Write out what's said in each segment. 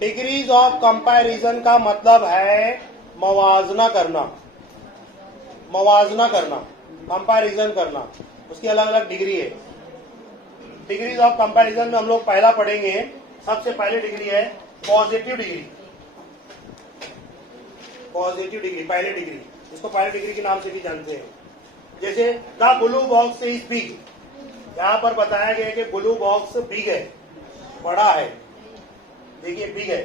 Degrees of comparison का मतलब है मवाजना करना, मवाजना करना, कंपैरिजन करना, उसकी अलग अलग डिग्री है। डिग्रीज ऑफ कंपैरिजन में हम लोग पहला पढ़ेंगे, सबसे पहले डिग्री है पॉजिटिव डिग्री। पॉजिटिव डिग्री, पहले डिग्री, इसको पहले डिग्री के नाम से भी जानते हैं। जैसे the blue box is big, यहां पर बताया गया है कि ब्लू बॉक्स बिग है, बड़ा है। देखिए बिग है,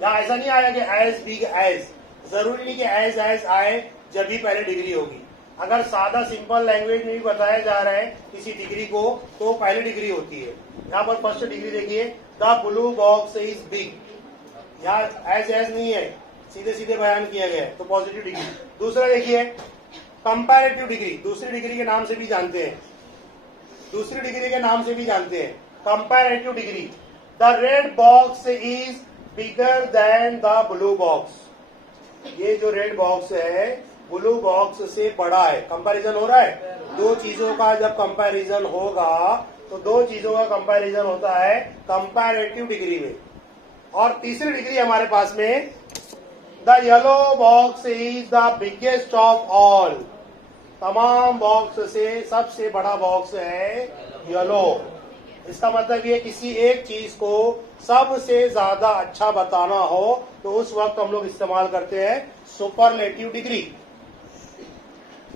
यहाँ ऐसा नहीं आया कि एज बिग एज, जरूरी नहीं कि एज आए जब भी पहले डिग्री होगी। अगर सादा सिंपल लैंग्वेज में भी बताया जा रहा है किसी डिग्री को तो पहली डिग्री होती है। यहाँ पर फर्स्ट डिग्री देखिए, the blue box is big, यहाँ एज नहीं है, सीधे सीधे बयान किया गया है, तो पॉजिटिव डिग्री। दूसरा देखिए कंपैरेटिव डिग्री, दूसरी डिग्री के नाम से भी जानते हैं, दूसरी डिग्री के नाम से भी जानते हैं comparative degree. The red box is bigger then the blue box, ये जो रेड बॉक्स है ब्लू बॉक्स से बड़ा है। कंपैरिजन हो रहा है, दो चीजों का जब कंपैरिजन होगा तो दो चीजों का कंपैरिजन होता है कंपैरेटिव डिग्री में। और तीसरी डिग्री हमारे पास में, the yellow box is the biggest of all, तमाम बॉक्स से सबसे बड़ा बॉक्स है येलो। इसका मतलब ये किसी एक चीज को सबसे ज्यादा अच्छा बताना हो तो उस वक्त हम लोग इस्तेमाल करते हैं सुपरलेटिव डिग्री।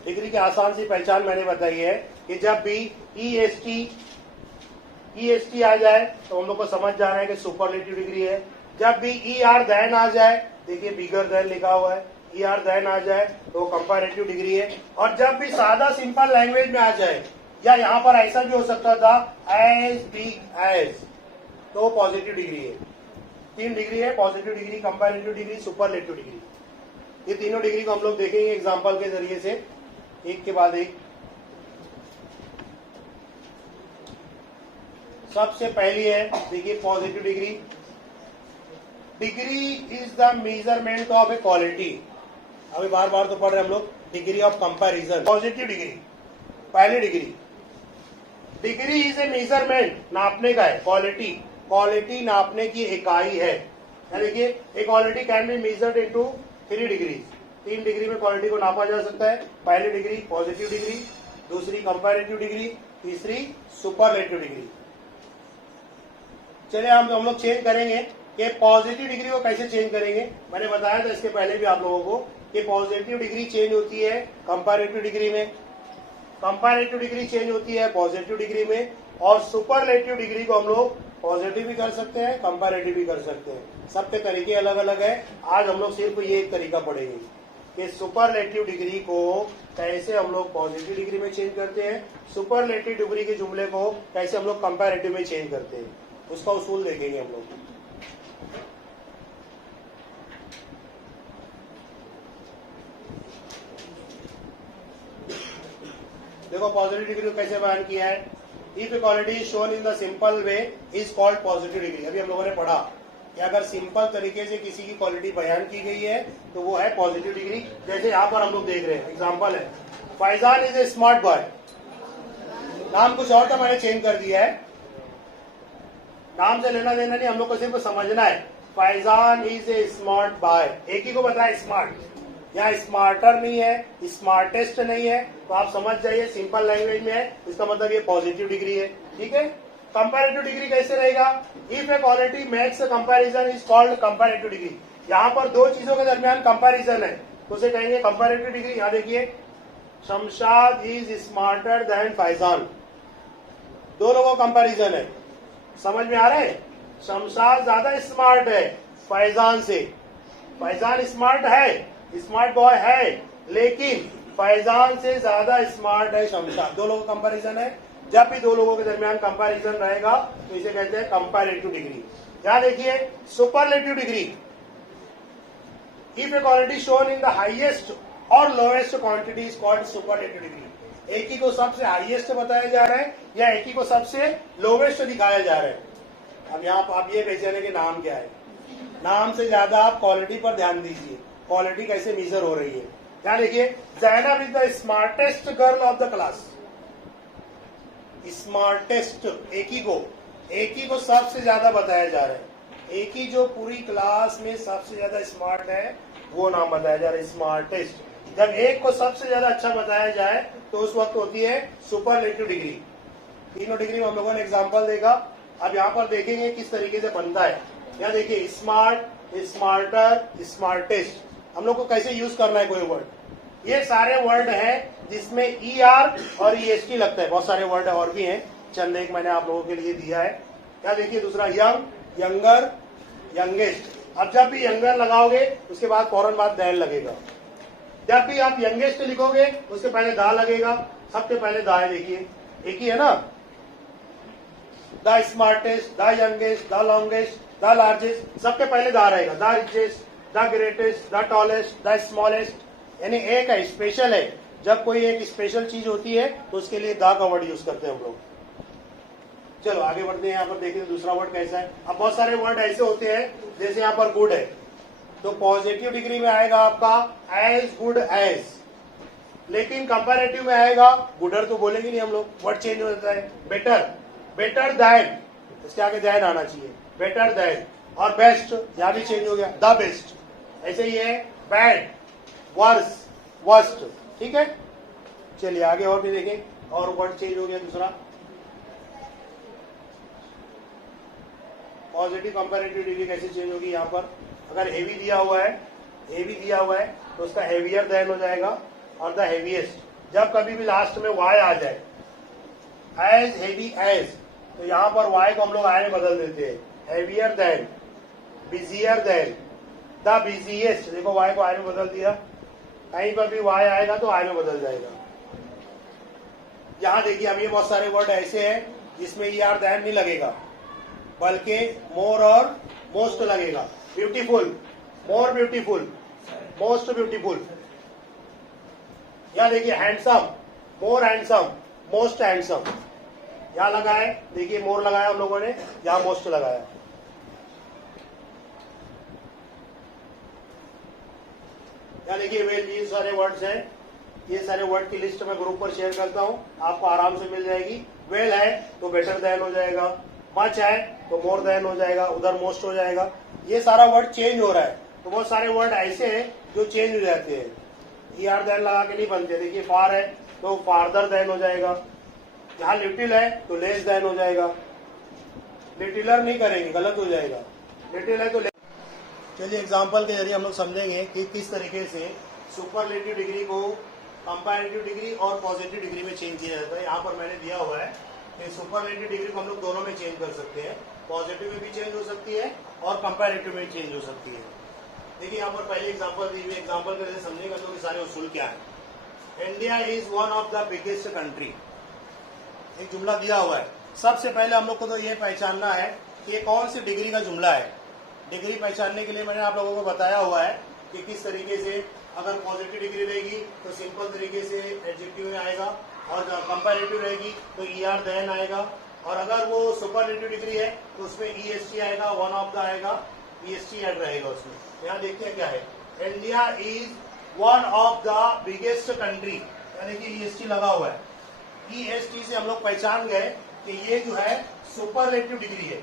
डिग्री की आसान सी पहचान मैंने बताई है कि जब भी ईएसटी आ जाए तो हम लोग को समझ जाना है कि सुपरलेटिव डिग्री है। जब भी ईआर देन आ जाए, देखिए बिगर देन लिखा हुआ है, ईआर देन आ जाए तो कंपैरेटिव डिग्री है। और जब भी सादा सिंपल लैंग्वेज में आ जाए, या यहाँ पर ऐसा भी हो सकता था एज बिग एज, तो पॉजिटिव डिग्री है। तीन डिग्री है, positive degree, comparative degree, superlative degree. ये तीनों डिग्री को हम लोग देखेंगे एग्जांपल के जरिए से, एक के बाद एक। सबसे पहली है देखिए positive degree. Degree is the measurement of a quality, अभी बार बार तो पढ़ रहे हम लोग, degree of comparison. Positive degree पहली degree, degree is a measurement, नापने का है, क्वालिटी, क्वालिटी नापने की इकाई है। देखिए a quality can be measured into 3 degrees, 3 degree में क्वालिटी को नापा जा सकता है। पहली डिग्री पॉजिटिव डिग्री, दूसरी कंपैरेटिव डिग्री, तीसरी सुपरलेटिव डिग्री। चलिए हम लोग चेंज करेंगे कि पॉजिटिव डिग्री को कैसे चेंज करेंगे। मैंने बताया था इसके पहले भी आप लोगों को कि पॉजिटिव डिग्री चेंज होती है कंपैरेटिव डिग्री में, कंपैरेटिव डिग्री चेंज होती है पॉजिटिव डिग्री में, और सुपरलेटिव डिग्री को हम लोग पॉजिटिव भी कर सकते हैं, कंपैरेटिव भी कर सकते हैं। सबके तरीके अलग अलग है। आज हम लोग सिर्फ ये एक तरीका पढ़ेंगे कि सुपरलेटिव डिग्री को कैसे हम लोग पॉजिटिव डिग्री में चेंज करते हैं, सुपरलेटिव डिग्री के जुमले को कैसे हम लोग कंपैरेटिव में चेंज करते हैं, उसका उसूल देखेंगे हम लोग। देखो पॉजिटिव डिग्री को कैसे बयान किया है। If equality is shown in the simple way is called positive degree. अभी हम लोगों ने पढ़ा कि अगर सिंपल तरीके से किसी की क्वालिटी बयान की गई है तो वो है पॉजिटिव डिग्री। जैसे यहाँ पर हम लोग देख रहे हैं एग्जांपल है, Faizan is a smart boy, नाम कुछ और था मैंने चेंज कर दिया है, नाम से लेना देना नहीं, हम लोग को सिर्फ समझना है। Faizan is a smart boy, एक ही को बताया स्मार्ट, यहाँ स्मार्टर नहीं है, स्मार्टेस्ट नहीं है, तो आप समझ जाइए सिंपल लैंग्वेज में है, इसका मतलब ये पॉजिटिव डिग्री है। ठीक है। कंपैरेटिव डिग्री कैसे रहेगा, if a quality makes a comparison is called comparative degree. यहाँ पर दो चीजों के दरमियान कंपैरिजन है तो उसे कहेंगे कंपैरेटिव डिग्री। यहाँ देखिए Shamshad is smarter than Faizan, दो लोगों का कंपैरिजन है, समझ में आ रहा है। शमशाद ज्यादा स्मार्ट है फैजान से, फैजान स्मार्ट है, स्मार्ट बॉय है, लेकिन फैजान से ज्यादा स्मार्ट है शमशाद, दो लोगों का कंपैरिजन है। जब भी दो लोगों के दरमियान कंपैरिजन रहेगा तो इसे कहते हैं कंपैरेटिव डिग्री। यहां देखिए superlative degree, if a quality shown in the highest और lowest quantity is called superlative degree. एक ही को सबसे हाईएस्ट बताया जा रहा है या एक ही को सबसे लोवेस्ट दिखाया जा रहा है। अब यहाँ आप ये पहचाने कि नाम क्या है, नाम से ज्यादा आप क्वालिटी पर ध्यान दीजिए, क्वालिटी कैसे मेजर हो रही है। यहाँ देखिए Zainab is the smartest girl of the class, smartest एक ही को सबसे ज्यादा बताया जा रहा है। एक ही जो पूरी क्लास में सबसे ज्यादा स्मार्ट है वो नाम बताया जा रहा है, स्मार्टेस्ट। जब एक को सबसे ज्यादा अच्छा बताया जाए तो उस वक्त होती है सुपरलेटिव डिग्री। तीनों डिग्री में हम लोगों ने एग्जांपल देखा। अब यहाँ पर देखेंगे किस तरीके से बनता है। यहाँ देखिए स्मार्ट, स्मार्टर, स्मार्टेस्ट, हम लोग को कैसे यूज करना है कोई वर्ड। ये सारे वर्ड हैं जिसमें ER और EST लगता है। बहुत सारे वर्ड और भी हैं, चंद एक मैंने आप लोगों के लिए दिया है। क्या देखिए दूसरा यंग, यंगर, यंगेस्ट। अब जब भी यंगर लगाओगे उसके बाद फौरन बाद दैन लगेगा। जब भी आप यंगेस्ट लिखोगे उसके पहले दा लगेगा। सबसे पहले दा है, देखिए एक ही है ना, the smartest, the youngest, the longest, the largest, सबके पहले दा रहेगा। The richest, the greatest, the tallest, the smallest, यानी एक है, स्पेशल है। जब कोई एक स्पेशल चीज होती है तो उसके लिए दा का वर्ड यूज करते हैं हम लोग। चलो आगे बढ़ते हैं। यहाँ पर देखिए दूसरा वर्ड कैसा है। अब बहुत सारे वर्ड ऐसे होते हैं, जैसे यहाँ पर गुड है तो पॉजिटिव डिग्री में आएगा आपका एज गुड एज, लेकिन कंपैरेटिव में आएगा गुडर तो बोलेंगे नहीं हम लोग, वर्ड चेंज हो जाता है। बेटर, बेटर दैन, इसके आगे दैन आना चाहिए, बेटर दैन। और बेस्ट, यहां भी चेंज हो गया, द बेस्ट। ऐसे ही है बैड, वर्स, वर्स्ट। ठीक है, चलिए आगे और भी देखें। और वर्ड चेंज हो गया दूसरा, पॉजिटिव कंपैरेटिव डिग्री कैसे चेंज होगी। यहाँ पर अगर हेवी दिया हुआ है, हेवी दिया हुआ है तो उसका हेवियर देन हो जाएगा, और द हेवीएस्ट। जब कभी भी लास्ट में वाई आ जाए, एज हेवी एज, तो यहाँ पर वाई को हम लोग आई में बदल देते हैं, heavier than, busier than, the busiest. देखो वाई को आई में बदल दिया, कहीं पर भी वाई आएगा तो आई में बदल जाएगा। यहाँ देखिए अब ये बहुत सारे वर्ड ऐसे हैं जिसमें ER देन नहीं लगेगा, बल्कि मोर और मोस्ट लगेगा। Beautiful, more beautiful, most beautiful. यहाँ देखिए हैंडसम, मोर हैंडसम, मोस्ट हैंडसम। यहाँ लगा है, देखिए मोर लगाया हम लोगों ने, यहाँ मोस्ट लगाया। यहाँ देखिए वेल, ये सारे वर्ड्स हैं। ये सारे वर्ड की लिस्ट मैं ग्रुप पर शेयर करता हूँ, आपको आराम से मिल जाएगी। वेल है तो बेटर देन हो जाएगा, मच है तो मोर देन हो जाएगा, उधर मोस्ट हो जाएगा। ये सारा वर्ड चेंज हो रहा है, तो बहुत सारे वर्ड ऐसे हैं जो चेंज हो जाते हैं, ER देन लगा के नहीं बनते। देखिए फार है तो फार्दर देन हो जाएगा, यहाँ लिटिल है तो लेस देन हो जाएगा। लिटिलर नहीं करेंगे, गलत हो जाएगा। लिटिल है तो चलिए एग्जाम्पल के जरिए हम लोग समझेंगे कि किस तरीके से सुपरलेटिव डिग्री को कंपैरेटिव डिग्री और पॉजिटिव डिग्री में चेंज किया जाता है। यहाँ पर मैंने दिया हुआ है कि सुपरलेटिव डिग्री को हम लोग दोनों में चेंज कर सकते हैं, पॉजिटिव में भी चेंज हो सकती है और कंपैरेटिव में चेंज हो सकती है। देखिए यहाँ पर पहले एग्जांपल दी हुई, एग्जांपल के जरिए समझेगा तो सारे उसूल क्या है। India is one of the biggest country, एक जुमला दिया हुआ है। सबसे पहले हम लोग को तो ये पहचानना है कि ये कौन सी डिग्री का जुमला है। डिग्री पहचानने के लिए मैंने आप लोगों को बताया हुआ है कि किस तरीके से अगर पॉजिटिव डिग्री रहेगी तो सिंपल तरीके से एडजेक्टिव में आएगा, और कंपैरेटिव रहेगी तो ER देन आएगा, और अगर वो सुपरलेटिव डिग्री है तो उसमें EST आएगा, वन ऑफ द आएगा, EST ऐड रहेगा उसमें। यहाँ देखते हैं क्या है, India is one of the biggest country, यानी कि EST लगा हुआ है। EST से हम लोग पहचान गए कि ये जो है सुपरलेटिव डिग्री है।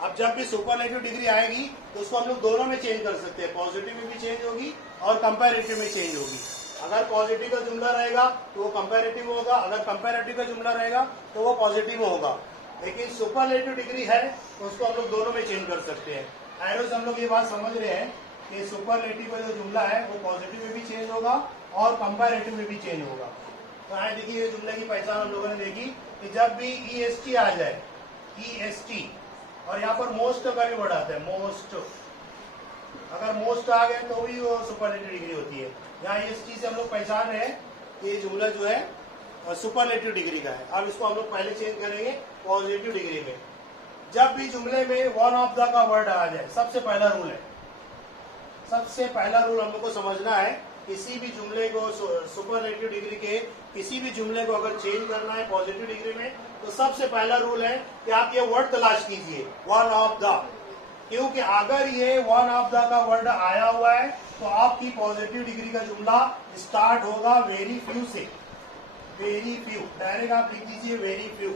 अब जब भी सुपरलेटिव डिग्री आएगी तो उसको हम लोग दोनों में चेंज कर सकते हैं, पॉजिटिव में भी चेंज होगी और कंपैरेटिव में चेंज होगी। अगर पॉजिटिव का जुमला रहेगा तो वो कंपैरेटिव में होगा, अगर कंपैरेटिव का जुमला रहेगा तो वो पॉजिटिव में होगा। लेकिन सुपरलेटिव डिग्री है तो उसको हम लोग दोनों में चेंज कर सकते हैं। एरो से हम लोग ये बात समझ रहे हैं कि सुपरलेटिव का जो जुमला है वो पॉजिटिव में भी चेंज होगा और कंपैरेटिव में भी चेंज होगा। तो यहाँ देखिए ये जुमले की पहचान हम लोगों ने देखी कि जब भी EST आ जाए, EST, और यहाँ पर मोस्ट का भी वर्ड आता है, मोस्ट। अगर मोस्ट आ गए तो भी वो सुपरलेटिव डिग्री होती है। यहाँ EST से हम लोग पहचान रहे हैं कि ये जुमला जो है सुपरलेटिव डिग्री का है। अब इसको हम लोग पहले चेंज करेंगे पॉजिटिव डिग्री में। जब भी जुमले में वन ऑफ द का वर्ड आ जाए, सबसे पहला रूल है, सबसे पहला रूल हम लोग को समझना है, किसी भी जुमले को सुपरलेटिव डिग्री के किसी भी जुमले को अगर चेंज करना है पॉजिटिव डिग्री में तो सबसे पहला रूल है कि आप ये वर्ड तलाश कीजिए, वन ऑफ द। क्योंकि अगर ये वन ऑफ द का वर्ड आया हुआ है तो आपकी पॉजिटिव डिग्री का जुमला स्टार्ट होगा वेरी फ्यू से, वेरी फ्यू। डायरेक्ट आप लिख दीजिए वेरी फ्यू।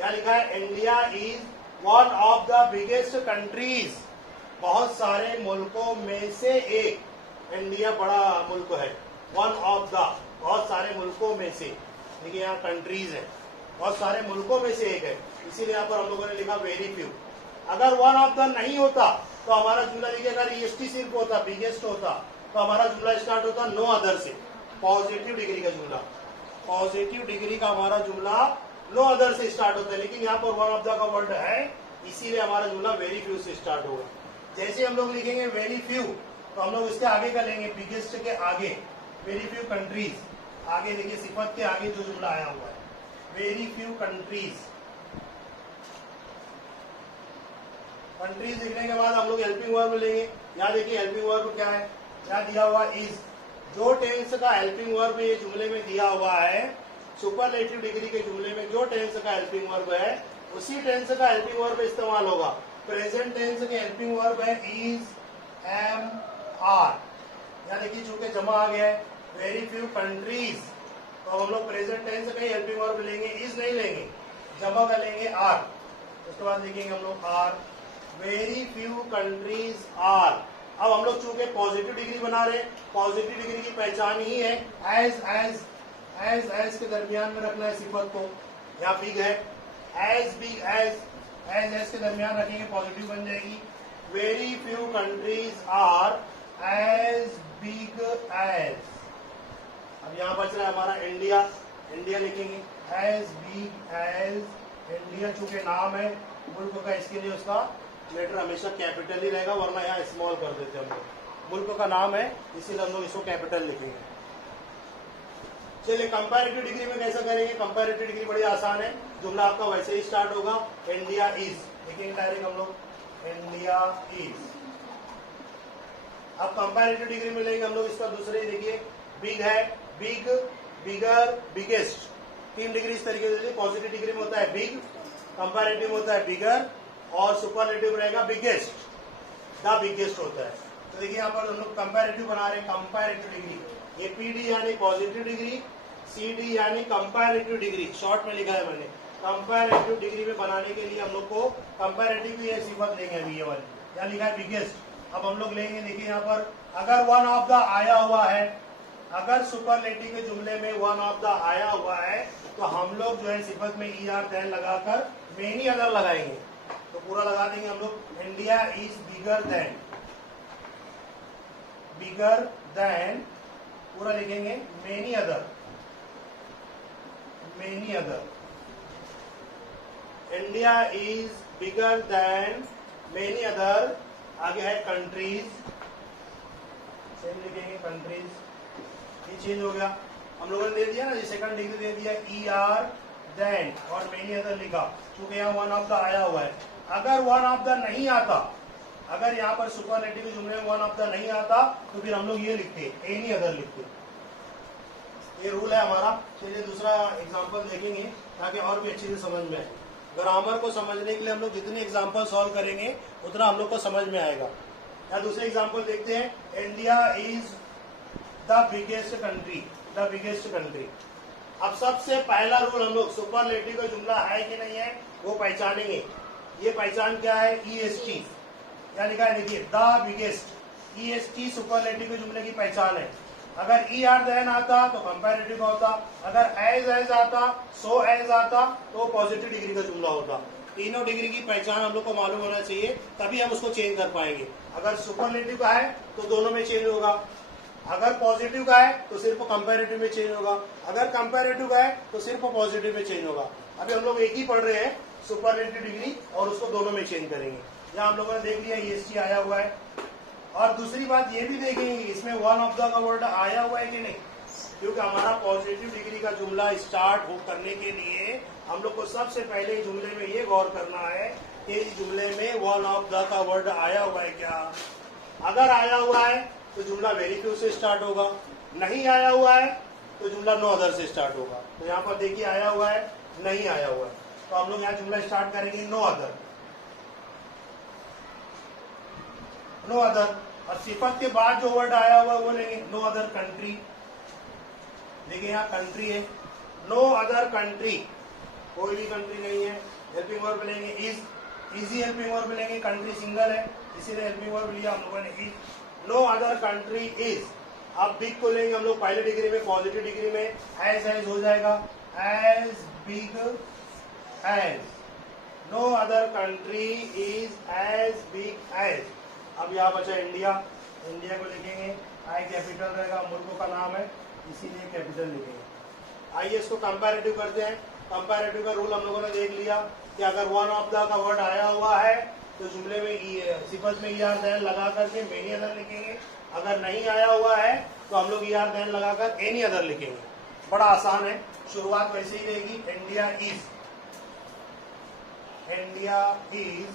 यहाँ लिखा है India is one of the biggest countries, बहुत सारे मुल्कों में से एक। इंडिया बड़ा मुल्क है। वन ऑफ द, बहुत सारे मुल्कों में से, देखिए यहाँ कंट्रीज है, बहुत सारे मुल्कों में से एक है, इसीलिए यहाँ पर हम लोगों ने लिखा वेरी फ्यू। अगर वन ऑफ द नहीं होता तो हमारा जुमला देखिए, अगर ईएसटी सिर्फ होता, बिगेस्ट होता, तो हमारा जुमला स्टार्ट होता नो अदर से, पॉजिटिव डिग्री का जुमला। पॉजिटिव डिग्री का हमारा जुमला नो अदर से स्टार्ट होता है, लेकिन यहाँ पर वन ऑफ द का वर्ड है, इसीलिए हमारा जुमला वेरी फ्यू से स्टार्ट होगा। जैसे हम लोग लिखेंगे वेरी फ्यू, तो हम लोग इसके आगे का लेंगे, बिगेस्ट के आगे वेरी फ्यू कंट्रीज, आगे देखिए सिफत के आगे जो जुमला आया हुआ है, वेरी फ्यू कंट्रीज। कंट्रीज लिखने के बाद हम लोग हेल्पिंग वर्ब लेंगे। यहाँ देखिए हेल्पिंग वर्ब क्या है, यहाँ दिया हुआ इज। जो टेंस का हेल्पिंग वर्ब ये जुमले में दिया हुआ है, सुपरलेटिव डिग्री के जुमले में जो टेंस का हेल्पिंग वर्ब है, उसी टेंस का हेल्पिंग वर्ब इस्तेमाल होगा। प्रेजेंट टेंस के हेल्पिंग वर्ब है इज, एम, आर। यहाँ देखिए चूंकि जमा आ गया है, वेरी फ्यू कंट्रीज, तो हम लोग प्रेजेंट टेंस का ही हेल्पिंग वर्ब लेंगे, इज नहीं लेंगे, जमा का लेंगे आर। उसके बाद लिखेंगे हम लोग are, very few countries are. अब हम लोग चूंकि पॉजिटिव डिग्री बना रहे हैं, पॉजिटिव डिग्री की पहचान ही है एज के दरमियान में रखना है सिफत को। यहाँ बिग है, एज बिग एज के दरमियान रखेंगे, पॉजिटिव बन जाएगी। Very few countries are as big as. अब यहाँ बच रहा है हमारा इंडिया, इंडिया लिखेंगे एज बिग एज इंडिया। चूंकि नाम है मुल्क का, इसके लिए उसका लेटर हमेशा कैपिटल ही रहेगा, वरना यहाँ स्मॉल कर देते हैं हम लोग। मुल्क का नाम है इसीलिए हम लोग इसको कैपिटल लिखेंगे। चलिए कंपैरेटिव डिग्री में कैसा करेंगे। कंपैरेटिव डिग्री बड़ी आसान है, जुमला आपका वैसे ही स्टार्ट होगा, इंडिया इज लिखेंगे डायरेक्ट हम लोग, इंडिया इज। अब कंपैरेटिव डिग्री में लेंगे हम लोग इसका दूसरे, देखिए बिग है, बिग, बिगर, बिगेस्ट, 3 डिग्री इस तरीके से। पॉजिटिव डिग्री में होता है बिग, कंपैरेटिव में होता है बिगर, और सुपरलेटिव रहेगा बिगेस्ट, द बिगेस्ट होता है। तो देखिए यहाँ पर हम लोग कंपैरेटिव बना रहे हैं, कंपैरेटिव डिग्री। ये पीडी यानी पॉजिटिव डिग्री, सीडी यानी कंपैरेटिव डिग्री, शॉर्ट में लिखा है मैंने। कंपैरेटिव डिग्री में बनाने के लिए हम लोग को कंपैरेटिव की सिफत लेंगे अभी, ये वाली यहाँ लिखा है बिगेस्ट। अब हम लोग लेंगे, देखिए यहाँ पर अगर वन ऑफ द आया हुआ है, अगर सुपरलेटिव के जुमले में वन ऑफ द आया हुआ है, तो हम लोग जो है सिफत में ER देन लगाकर मेनी अदर लगाएंगे। तो पूरा लगा देंगे हम लोग, इंडिया इज बिगर देन, पूरा लिखेंगे many other, many other. India is bigger then many other, आगे है कंट्रीज, सेम लिखेंगे कंट्रीज। ये चेंज हो गया, हम लोगों ने दे दिया ना, सेकंड डिग्री दे दिया ER देन और मेनी अदर लिखा, क्योंकि यहाँ वन ऑफ द आया हुआ है। अगर वन ऑफ द नहीं आता, अगर यहाँ पर सुपरलेटिव जुमले में वन ऑफ द नहीं आता, तो फिर हम लोग ये लिखते एनी अदर लिखते। ये रूल है हमारा। चलिए दूसरा एग्जांपल देखेंगे ताकि और भी अच्छे से समझ में आए। ग्रामर को समझने के लिए हम लोग जितने एग्जांपल सॉल्व करेंगे उतना हम लोग को समझ में आएगा। या दूसरे एग्जांपल देखते हैं, India is the biggest country, the biggest country. अब सबसे पहला रूल हम लोग सुपरलेटिव का जुमला है कि नहीं है वो पहचानेंगे। ये पहचान क्या है, EST, क्या लिखा है देखिए, द बिगेस्ट, EST सुपरलेटिव के जुमले की पहचान है। अगर ER देन आता तो कंपैरेटिव का होता, अगर एज आता, सो एज आता तो पॉजिटिव डिग्री का जुमला होता। तीनों डिग्री की पहचान हम लोग को मालूम होना चाहिए, तभी हम उसको चेंज कर पाएंगे। अगर सुपरलेटिव का है तो दोनों में चेंज होगा, अगर पॉजिटिव का है तो सिर्फ कंपैरेटिव में चेंज होगा, अगर कंपैरेटिव का है तो सिर्फ पॉजिटिव में चेंज होगा। अभी हम लोग एक ही पढ़ रहे हैं सुपरलेटिव डिग्री, और उसको दोनों में चेंज करेंगे। यहाँ हम लोगों ने देख लिया EST आया हुआ है। और दूसरी बात ये भी देखेंगे इसमें वन ऑफ द का वर्ड आया हुआ है कि नहीं, क्योंकि हमारा पॉजिटिव डिग्री का जुमला स्टार्ट करने के लिए हम लोग को सबसे पहले जुमले में ये गौर करना है कि इस जुमले में वन ऑफ द का वर्ड आया हुआ है क्या। अगर आया हुआ है तो जुमला वेरी फ्यू से स्टार्ट होगा, नहीं आया हुआ है तो जुमला नो अदर से स्टार्ट होगा। तो यहाँ पर देखिए आया हुआ है, नहीं आया हुआ है, तो हम लोग यहाँ जुमला स्टार्ट करेंगे नो अदर, नो अदर। और सिफत के बाद जो वर्ड आया हुआ है वो लेंगे नो अदर कंट्री। देखिए यहाँ कंट्री है, नो अदर कंट्री, कोई भी कंट्री नहीं है। हेल्पिंग वर्ब लेंगे इज, इजी हेल्पिंग वर्ब लेंगे, कंट्री सिंगल है इसीलिए हेल्पिंग वर्ब लिया हम लोगों ने is. No other country is, अब बिग को लेंगे हम लोग पहले डिग्री में, पॉजिटिव डिग्री में एज हो जाएगा, as big as. No other country is as big as. अब यहाँ बचा इंडिया, इंडिया को लिखेंगे, आई कैपिटल रहेगा, मुल्कों का नाम है इसीलिए कैपिटल लिखेंगे। आइए इसको कंपैरेटिव करते हैं। कंपैरेटिव का रूल हम लोगों ने देख लिया कि अगर वन ऑफ द का वर्ड आया हुआ है तो जुमले में सिफत में ईआर देन लगा करके मेनी अदर लिखेंगे, अगर नहीं आया हुआ है तो हम लोग ईआर देन लगाकर एनी अदर लिखेंगे। बड़ा आसान है, शुरुआत वैसे ही रहेगी, इंडिया इज, इंडिया इज।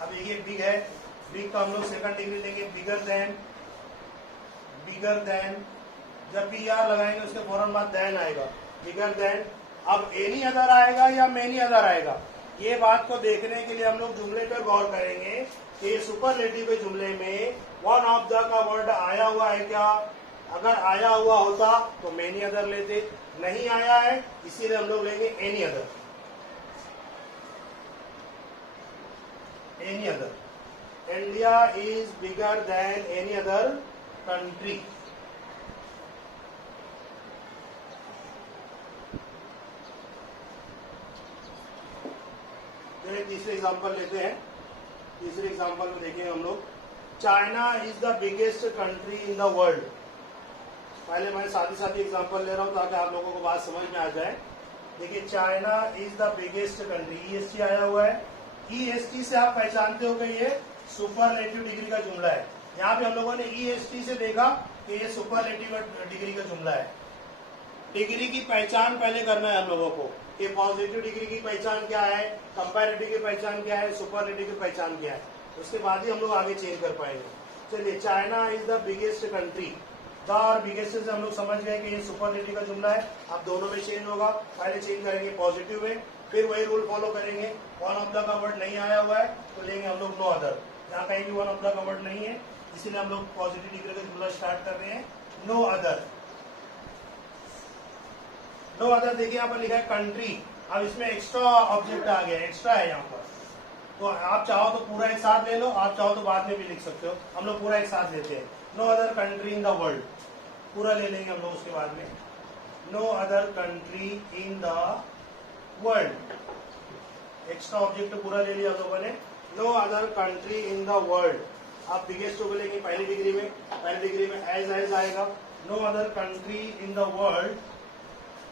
अब ये बिग है, बिग का हम लोग सेकंड डिग्री लेंगे, बिगर देन, बिगर देन। जब भी आर लगाएंगे उसके फौरन बाद देन आएगा, बिगर देन। अब एनी अदर आएगा या मेनी अदर आएगा, ये बात को देखने के लिए हम लोग जुमले पर गौर करेंगे कि सुपरलेटिव के जुमले में वन ऑफ द का वर्ड आया हुआ है क्या। अगर आया हुआ होता तो मेनी अदर लेते, नहीं आया है इसीलिए हम लोग लेंगे any other, any other. India is bigger than any other country. तीसरे एग्जांपल लेते हैं। तीसरे एग्जांपल में देखेंगे हम लोग, China is the biggest country in the world. पहले मैं साथ ही एग्जांपल ले रहा हूं ताकि आप लोगों को बात समझ में आ जाए। देखिए China is the biggest country, EST आया हुआ है, ईएसटी से आप पहचानते हो कि ये सुपरलेटिव डिग्री का जुमला है। यहाँ पे हम लोगों ने ईएसटी से देखा कि ये सुपरलेटिव डिग्री का जुमला है। डिग्री की पहचान पहले करना है हम लोगों को कि पॉजिटिव डिग्री की पहचान क्या है, कंपैरेटिव की पहचान क्या है, सुपरलेटिव की पहचान क्या है, उसके बाद ही हम लोग आगे चेंज कर पाएंगे। चलिए, China is the biggest country, the और बिगेस्ट से हम लोग समझ गए कि ये सुपरलेटिव का जुमला है। अब दोनों में चेंज होगा, पहले चेंज करेंगे पॉजिटिव में, फिर वही रूल फॉलो करेंगे। वन ऑफ द का वर्ड नहीं आया हुआ है तो लेंगे हम लोग नो अदर। यहाँ कहीं भी वन ऑफ द का वर्ड नहीं है इसीलिए हम लोग पॉजिटिव डिग्री का जुमला स्टार्ट कर रहे हैं, नो अदर। नो अदर देखिए यहाँ पर लिखा है कंट्री, अब इसमें एक्स्ट्रा ऑब्जेक्ट आ गया, एक्स्ट्रा है यहाँ पर, तो आप चाहो तो पूरा एक साथ ले लो, आप चाहो तो बाद में भी लिख सकते हो। हम लोग पूरा एक साथ लेते हैं, no other country in the world, पूरा ले लेंगे हम लोग उसके बाद में, no other country in the world. Extra object पूरा ले लिया हम लोगों ने, no other country in the world. आप बिगेस्ट को लेंगे पहली डिग्री में, पहली डिग्री में एज आएगा, no other country in the world.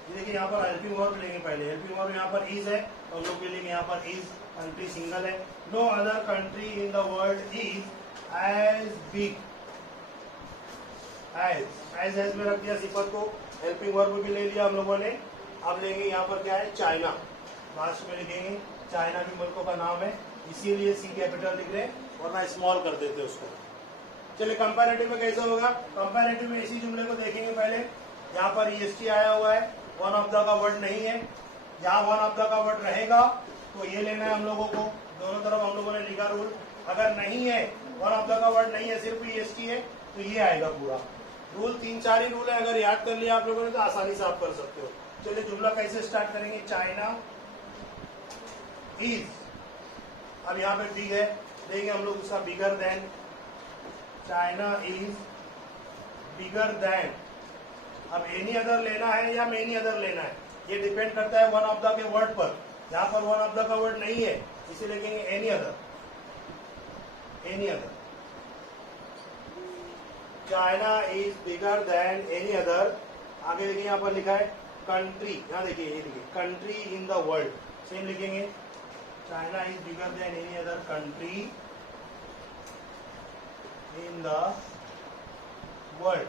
देखिए यहाँ पर हेल्पिंग वर्ब लेंगे, पहले हेल्पिंग वर्ब यहाँ पर इज है तो हम लोग के लेंगे यहाँ पर इज, कंट्री सिंगल है। No other country in the world is as big as में रख दिया सिफत को, हेल्पिंग वर्ब भी ले लिया हम लोगों ने। अब लेंगे यहाँ पर क्या है, चाइना, लास्ट में लिखेंगे, चाइना भी मुल्कों का नाम है इसीलिए सी कैपिटल लिख रहे हैं, वरना स्मॉल कर देते उसको। चलिए कंपैरेटिव में कैसे होगा, कंपैरेटिव में इसी जुमले को देखेंगे। पहले यहाँ पर ईएसटी आया हुआ है, वन ऑफ द का वर्ड नहीं है, यहाँ वन ऑफ द का वर्ड रहेगा तो ये लेना है हम लोगों को, दोनों तरफ हम लोगों ने लिखा रूल। अगर नहीं है, वन ऑफ द का वर्ड नहीं है, सिर्फ ईएसटी है तो ये आएगा पूरा रूल। 3-4 ही रूल है, अगर याद कर लिया आप लोगों ने तो आसानी से आप कर सकते हो। चलिए जुमला कैसे स्टार्ट करेंगे, चाइना इज, अब यहाँ पे बिग है, देंगे हम लोग उसका bigger than, China is bigger then. अब एनी अदर लेना है या मेनी अदर लेना है, ये डिपेंड करता है वन ऑफ द के वर्ड पर। यहाँ पर वन ऑफ द का वर्ड नहीं है इसीलिए लिखेंगे any other, any other. China is bigger than any other. आगे देखिए यहाँ पर लिखा है कंट्री, यहाँ देखिए ये देखिए country in the world, same लिखेंगे, China is bigger than any other country in the world.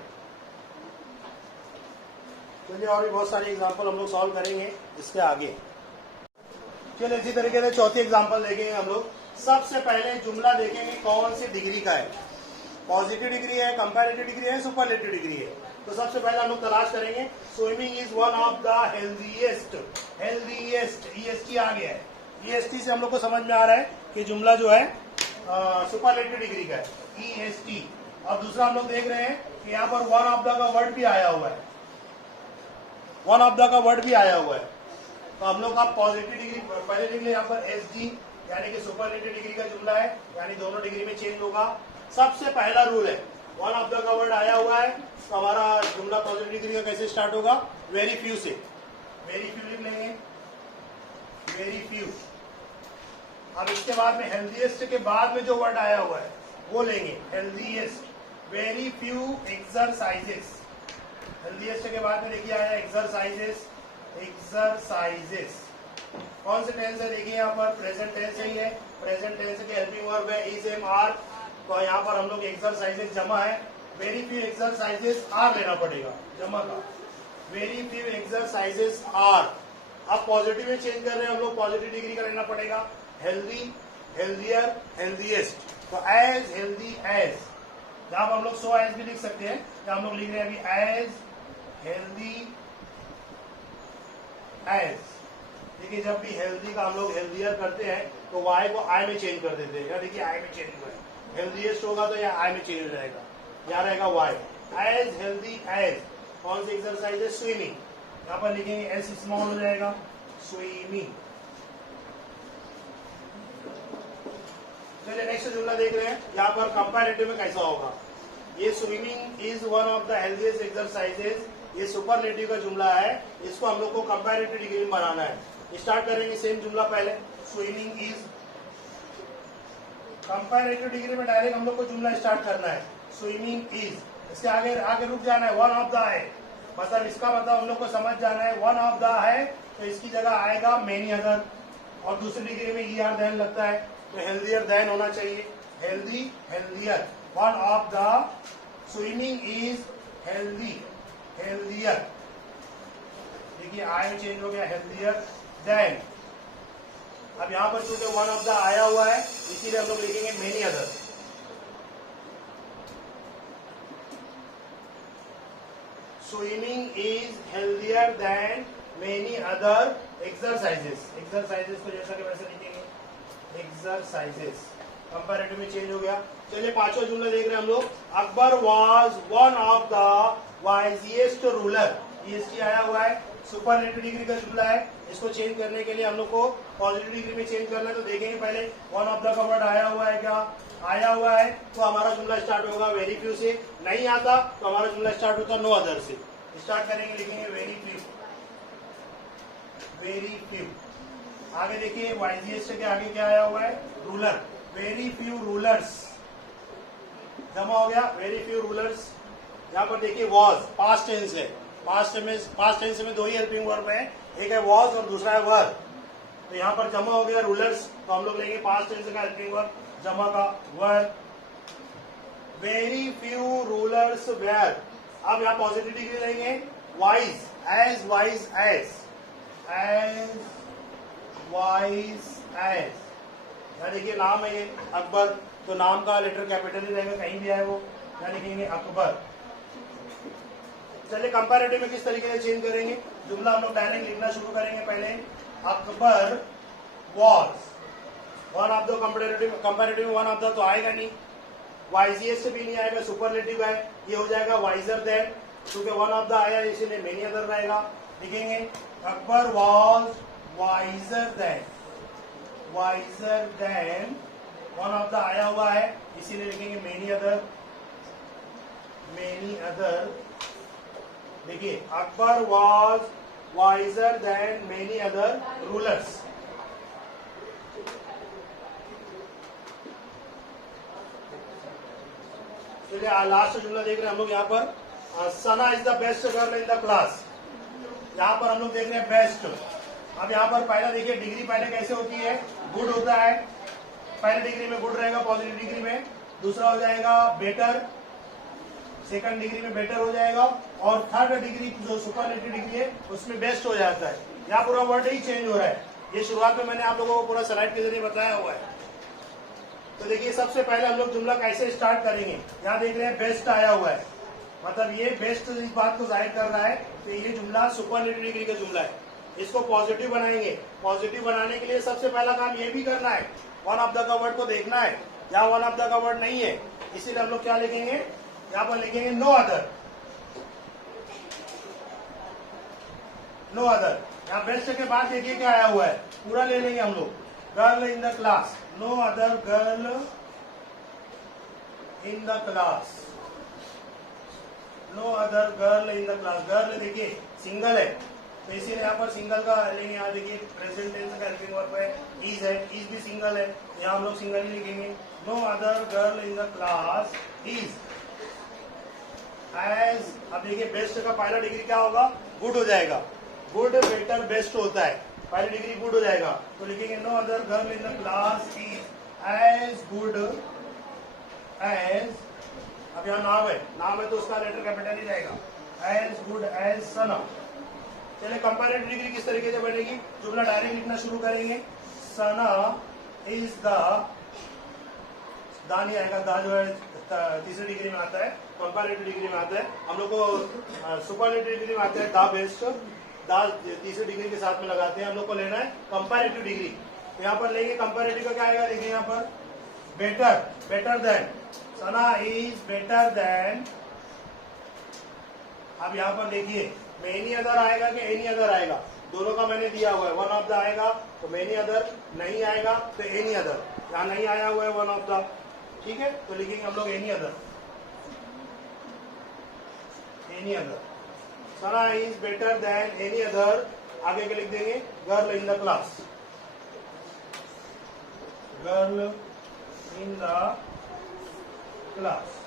चलिए और भी बहुत सारे एग्जांपल हम लोग सॉल्व करेंगे इसके आगे। चलिए इसी तरीके से चौथी एग्जांपल देखेंगे हम लोग। सबसे पहले जुमला देखेंगे कौन सी डिग्री का है, पॉजिटिव डिग्री है, कंपैरेटिव डिग्री है, सुपरलेटिव डिग्री है। तो सबसे पहले हम लोग तलाश करेंगे, swimming is one of the healthiest, healthiest EST आ गया है, ईएसटी से हम लोग को समझ में आ रहा है कि जुमला जो है सुपरलेटिव डिग्री का है, ईएसटी। और दूसरा हम लोग देख रहे हैं कि यहाँ पर वन ऑफ द का वर्ड भी आया हुआ है, वन ऑफ द का वर्ड भी आया हुआ है, तो हम लोग का पॉजिटिव डिग्री पहले लिख ले यहाँ पर एसडी, यानी कि सुपरलेटिव डिग्री का जुमला है, यानी दोनों डिग्री में चेंज होगा। सबसे पहला रूल है, वन ऑफ द का वर्ड आया हुआ है तो हमारा जुमला पॉजिटिव डिग्री का कैसे स्टार्ट होगा, वेरी फ्यू से। वेरी फ्यू लिख लेंगे, वेरी फ्यू। अब इसके बाद में हेल्दीएस्ट के बाद में जो वर्ड आया हुआ है वो लेंगे, healthiest. Very few exercises, healthiest के बाद में देखिए आया एक्सरसाइजेस। एक्सरसाइजेस कौन से टेंस है, देखिए यहाँ पर प्रेजेंट टेंस ही है। प्रेजेंट टेंस के हेल्पिंग वर्ब है इज, एम, आर। तो यहाँ पर हम लोग एक्सरसाइजेस जमा है, वेरी फ्यू एक्सरसाइजेस आर लेना पड़ेगा जमा का। Very few exercises are. अब पॉजिटिव में चेंज कर रहे हैं हम लोग, पॉजिटिव डिग्री का लेना पड़ेगा, हेल्दी, हेल्दियर, हेल्दीएस्ट। तो एज, हेल्दी, एज। जहां हम लोग सो एज भी लिख सकते हैं, या हम लोग लिख रहे हैं अभी एज, हेल्दी, एज। देखिए जब भी हेल्दी का हम लोग हेल्दियर करते हैं तो वाई को आई में चेंज कर देते हैं। देखिए आई में चेंज हुआ है, हेल्दीएस्ट होगा तो यह आई में चेंज हो जाएगा, यहाँ रहेगा वाई। As, healthy, as. कौन सी एक्सरसाइज है, स्विमिंग। यहाँ पर लिखेंगे एस स्मॉल हो जाएगा, स्विमिंग। चलिए नेक्स्ट जुमला देख रहे हैं, यहाँ पर कंपैरेटिव में कैसा होगा। ये swimming is one of the healthiest exercises, ये सुपरलेटिव का जुमला है, इसको हम लोग को कंपैरेटिव डिग्री में बनाना है। स्टार्ट करेंगे सेम जुमला पहले, स्विमिंग इज। कंपैरेटिव डिग्री में डायरेक्ट हम लोग को जुमला स्टार्ट करना है, स्विमिंग इज। इसके आगे आगे रुक जाना है, वन ऑफ द है, मतलब इसका मतलब हम लोग को समझ जाना है वन ऑफ द है तो इसकी जगह आएगा मेनी अदर, और दूसरी डिग्री में ई आर देन लगता है तो हेल्दियर देन होना चाहिए, healthy, healthier. One of the, swimming is healthy, healthier. देखिए आई में चेंज हो गया, हेल्दियर देन। अब यहां पर चूंकि वन ऑफ द आया हुआ है इसीलिए हम लोग लिखेंगे many other. Swimming is healthier then many other exercises. Exercises को जैसा कि वैसे लिखेंगे, एक्सरसाइजेस। कंपैरेटिव में चेंज हो गया। चलिए पांचवा जुमला देख रहे हैं हम लोग, Akbar was one of the wisest ruler. EST आया हुआ है, सुपरलेटिव डिग्री का जुमला है, इसको चेंज करने के लिए हम लोग को पॉजिटिव डिग्री में चेंज करना है। तो देखेंगे पहले वन ऑफ द का वर्ड आया हुआ है, क्या आया हुआ है, तो हमारा जुमला स्टार्ट होगा वेरी फ्यू से। नहीं आता तो हमारा जुमला स्टार्ट होता नो अदर से। स्टार्ट करेंगे, लिखेंगे वेरी फ्यू, वेरी फ्यू। आगे देखिए वाइजिएस्ट के आगे क्या आया हुआ है, रूलर। वेरी फ्यू रूलर्स जमा हो गया, वेरी फ्यू रूलर्स। यहाँ पर देखिए वॉज, पास्ट टेंस है, पास्ट टेंस में दो ही हेल्पिंग वर्ब है, एक है वॉज और दूसरा है वर। तो यहाँ पर जमा हो गया रूलर्स, तो हम लोग लेंगे पास्ट टेंस का हेल्पिंग वर्ब जमा का वर। Very few rulers were. अब यहाँ पॉजिटिव डिग्री लेंगे, wise, as wise as, as wise as. यहाँ देखिए नाम है ये अकबर, तो नाम का लेटर कैपिटल ही रहेगा, कहीं भी आए वो, यहाँ लिखेंगे अकबर। चलिए कंपैरेटिव में किस तरीके से चेंज करेंगे, जुमला हम लोग डायरेक्ट लिखना शुरू करेंगे। पहले Akbar was one of the, comparative में वन ऑफ द तो आएगा नहीं, वाइजिएस्ट से भी नहीं आएगा, सुपरलेटिव है, ये हो जाएगा वाइजर देन, क्योंकि वन ऑफ द आया इसीलिए मेनी अदर रहेगा। लिखेंगे Akbar was wiser then, visor then. One of the आया हुआ है इसीलिए लिखेंगे मेनी अदर, मेनी अदर। देखिए Akbar was wiser than many other rulers. चलिए लास्ट जुमला देख रहे हैं हम लोग यहाँ पर, Sana is the best girl in the class. यहाँ पर हम लोग देख रहे हैं बेस्ट। अब यहाँ पर पहला देखिए डिग्री पहले कैसे होती है, गुड होता है, पहले डिग्री में गुड रहेगा पॉजिटिव डिग्री में, दूसरा हो जाएगा बेटर, सेकंड डिग्री में बेटर हो जाएगा, और थर्ड डिग्री जो सुपरलेटिव डिग्री है उसमें बेस्ट हो जाता है। यहाँ पूरा वर्ड ही चेंज हो रहा है, ये शुरुआत में मैंने आप लोगों को पूरा स्लाइड के जरिए बताया हुआ है। तो देखिए सबसे पहले हम लोग जुमला कैसे स्टार्ट करेंगे, यहाँ देख रहे हैं बेस्ट आया हुआ है, मतलब ये बेस्ट इस बात को जाहिर कर रहा है कि ये जुमला सुपरलेटिव डिग्री का जुमला है। इसको पॉजिटिव बनाएंगे, पॉजिटिव बनाने के लिए सबसे पहला काम ये भी करना है, वन ऑफ द का वर्ड को देखना है, यहाँ वन ऑफ द का वर्ड नहीं है, इसीलिए हम लोग क्या लिखेंगे, यहाँ पर लिखेंगे नो अदर, नो अदर। यहाँ बेस्ट के बाद देखिए क्या आया हुआ है, पूरा ले लेंगे हम लोग, girl in the class, no other girl in the class, no other girl in the class. Girl देखिए सिंगल है तो इसीलिए यहाँ पर सिंगल का लेंगे। यहाँ देखिए प्रेजेंट टेंस का हेल्पिंग वर्ब है, इज भी सिंगल है, यहाँ हम लोग सिंगल ही लिखेंगे। No other girl in the class is as. अब देखिए बेस्ट का पहला डिग्री क्या होगा, गुड हो जाएगा। गुड बेटर बेस्ट होता है, पहली डिग्री गुड हो जाएगा तो लिखेंगे no other girl in the class is as good as. अब यहाँ नाम है तो उसका लेटर कैपिटल ही रहेगा, एज गुड एज सना। चलिए कंपैरेटिव डिग्री किस तरीके से बनेगी, जुमला डायरेक्ट लिखना शुरू करेंगे। सना इज दा नहीं आएगा, दा जो है तीसरी डिग्री में आता है, कंपैरेटिव डिग्री में आता है। हम लोग को सुपरलेटिव डिग्री में आता है दा बेस्ट, दा तीसरी डिग्री के साथ में लगाते हैं। हम लोग को लेना है कंपैरेटिव डिग्री, तो यहाँ पर लेंगे कंपैरेटिव का क्या आएगा, देखिए यहाँ पर better than, Sana is better than. अब यहाँ पर देखिए मेनी अदर आएगा कि एनी अदर आएगा, दोनों का मैंने दिया हुआ है। वन ऑफ द आएगा तो मेनी अदर, नहीं आएगा तो एनी अदर। यहाँ नहीं आया हुआ है वन ऑफ द, ठीक है, तो लिखेंगे हम लोग any other, any other. Sana is better than any other, आगे के लिख देंगे girl in the class, girl in the class.